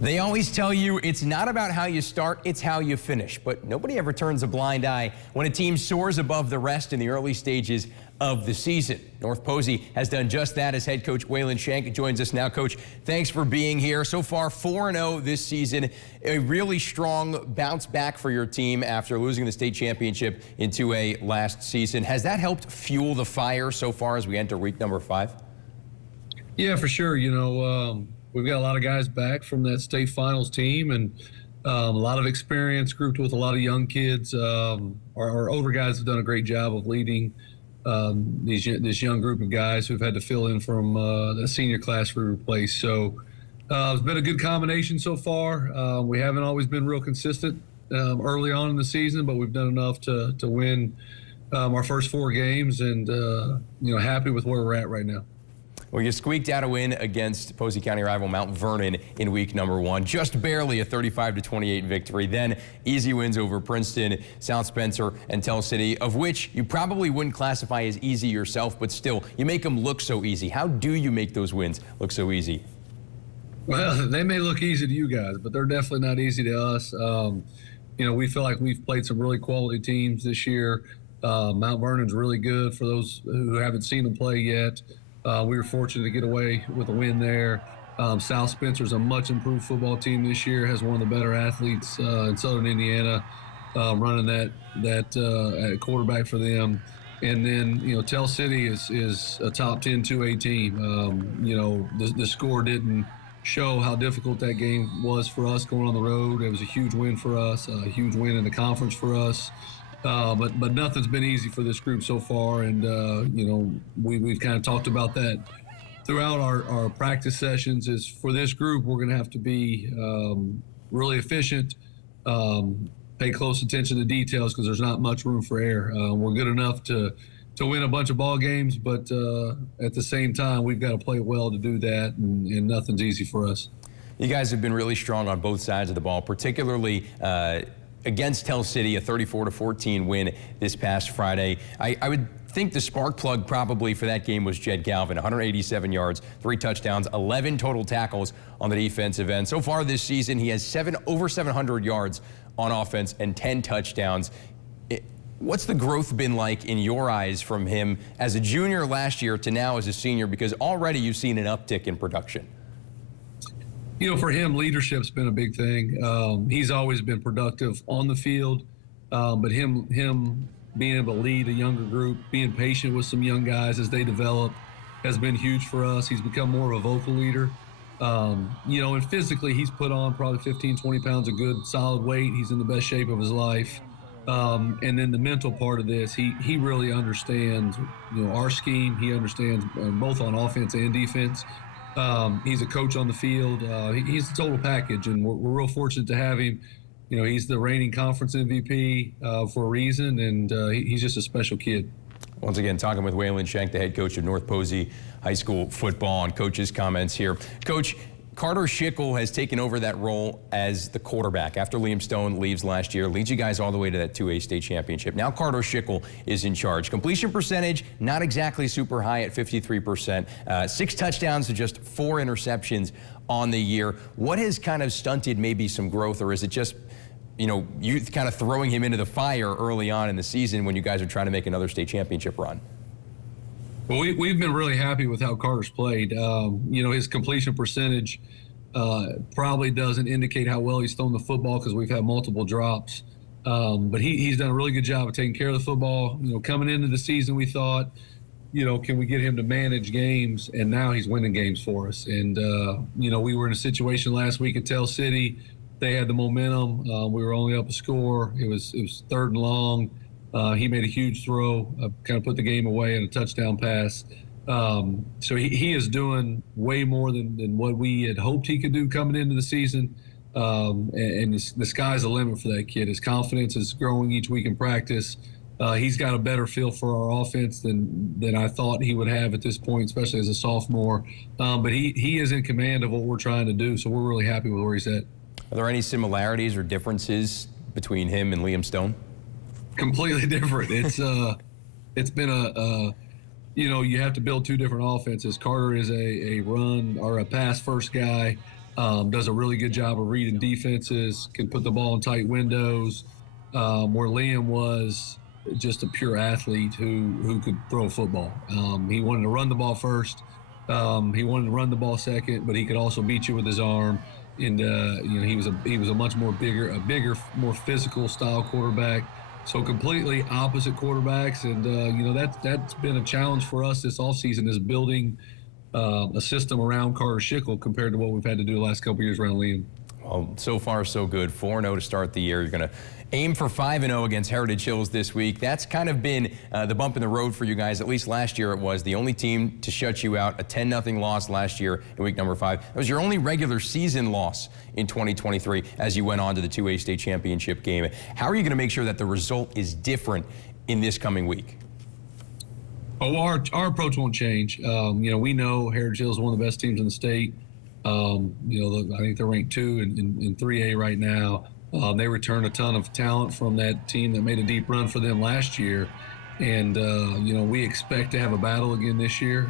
They always tell you it's not about how you start, it's how you finish. But nobody ever turns a blind eye when a team soars above the rest in the early stages of the season. North Posey has done just that as head coach Waylon Schenk joins us now. Coach, thanks for being here. So far, 4-0 this season. A really strong bounce back for your team after losing the state championship in 2A last season. Has that helped fuel the fire so far as we enter week number 5? Yeah, for sure. We've got a lot of guys back from that state finals team, and a lot of experience grouped with a lot of young kids. Our older guys have done a great job of leading this young group of guys who've had to fill in from the senior class we replaced. So it's been a good combination so far. We haven't always been real consistent early on in the season, but we've done enough to win our first 4 games, and happy with where we're at right now. Well, you squeaked out a win against Posey County rival Mount Vernon in week number 1. Just barely a 35-28 victory. Then easy wins over Princeton, South Spencer, and Tell City, of which you probably wouldn't classify as easy yourself, but still, you make them look so easy. How do you make those wins look so easy? Well, they may look easy to you guys, but they're definitely not easy to us. We feel like we've played some really quality teams this year. Mount Vernon's really good for those who haven't seen them play yet. We were fortunate to get away with a win there. South Spencer's a much improved football team this year, has one of the better athletes in Southern Indiana running that quarterback for them. And then, Tell City is a top 10 2A team. The score didn't show how difficult that game was for us going on the road. It was a huge win for us, a huge win in the conference for us. But nothing's been easy for this group so far, and we've kind of talked about that throughout our practice sessions. Is for this group, we're going to have to be really efficient, pay close attention to details, because there's not much room for error. We're good enough to win a bunch of ball games, but at the same time, we've got to play well to do that, and nothing's easy for us. You guys have been really strong on both sides of the ball, particularly against Tell City, a 34-14 win this past Friday. I would think the spark plug probably for that game was Jed Galvin, 187 yards, 3 touchdowns, 11 total tackles on the defensive end. So far this season, he has over 700 yards on offense and 10 touchdowns. What's the growth been like in your eyes from him as a junior last year to now as a senior? Because already you've seen an uptick in production. For him, leadership's been a big thing. He's always been productive on the field, but him being able to lead a younger group, being patient with some young guys as they develop, has been huge for us. He's become more of a vocal leader. And physically, he's put on probably 15, 20 pounds of good, solid weight. He's in the best shape of his life. And then the mental part of this, he really understands, our scheme. He understands both on offense and defense. He's a coach on the field. He's the total package, and we're real fortunate to have him. He's the reigning conference MVP for a reason, and he's just a special kid. Once again, talking with Waylon Schenk, the head coach of North Posey High School football, and Coach's comments here. Coach, Carter Schickel has taken over that role as the quarterback after Liam Stone leaves last year, leads you guys all the way to that 2A state championship. Now Carter Schickel is in charge. Completion percentage, not exactly super high at 53%. 6 touchdowns to just 4 interceptions on the year. What has kind of stunted maybe some growth, or is it just, you kind of throwing him into the fire early on in the season when you guys are trying to make another state championship run? Well, we've been really happy with how Carter's played. His completion percentage probably doesn't indicate how well he's thrown the football, because we've had multiple drops. But he's done a really good job of taking care of the football. Coming into the season, we thought, can we get him to manage games? And now he's winning games for us. And, we were in a situation last week at Tell City. They had the momentum. We were only up a score. It was 3rd and long. He made a huge throw, kind of put the game away in a touchdown pass. So he is doing way more than what we had hoped he could do coming into the season. And the sky's the limit for that kid. His confidence is growing each week in practice. He's got a better feel for our offense than I thought he would have at this point, especially as a sophomore. But he is in command of what we're trying to do, so we're really happy with where he's at. Are there any similarities or differences between him and Liam Stone? Completely different. It's been you have to build 2 different offenses. Carter is a run or a pass first guy. does a really good job of reading defenses, can put the ball in tight windows, where Liam was just a pure athlete who could throw a football. He wanted to run the ball first. He wanted to run the ball second, but he could also beat you with his arm. And he was a much more bigger, more physical style quarterback. So completely opposite quarterbacks, and that's been a challenge for us this offseason, is building a system around Carter Schickel compared to what we've had to do the last couple of years around Liam. Well, so far so good. 4-0 to start the year. You're going to aim for 5-0 against Heritage Hills this week. That's kind of been the bump in the road for you guys. At least last year it was the only team to shut you out. A 10-0 loss last year in week number 5. That was your only regular season loss in 2023 as you went on to the 2A state championship game. How are you going to make sure that the result is different in this coming week? Oh, our approach won't change. We know Heritage Hills is one of the best teams in the state. I think they're ranked 2 in 3A right now. They returned a ton of talent from that team that made a deep run for them last year. And, we expect to have a battle again this year.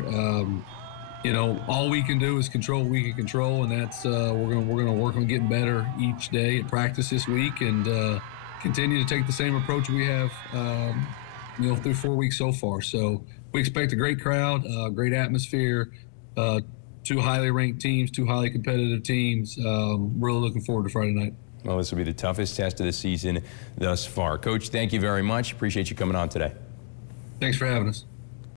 All we can do is control what we can control, and that's we're gonna work on getting better each day at practice this week, and continue to take the same approach we have, through 4 weeks so far. So we expect a great crowd, great atmosphere, 2 highly ranked teams, 2 highly competitive teams. Really looking forward to Friday night. Well, this will be the toughest test of the season thus far. Coach, thank you very much. Appreciate you coming on today. Thanks for having us.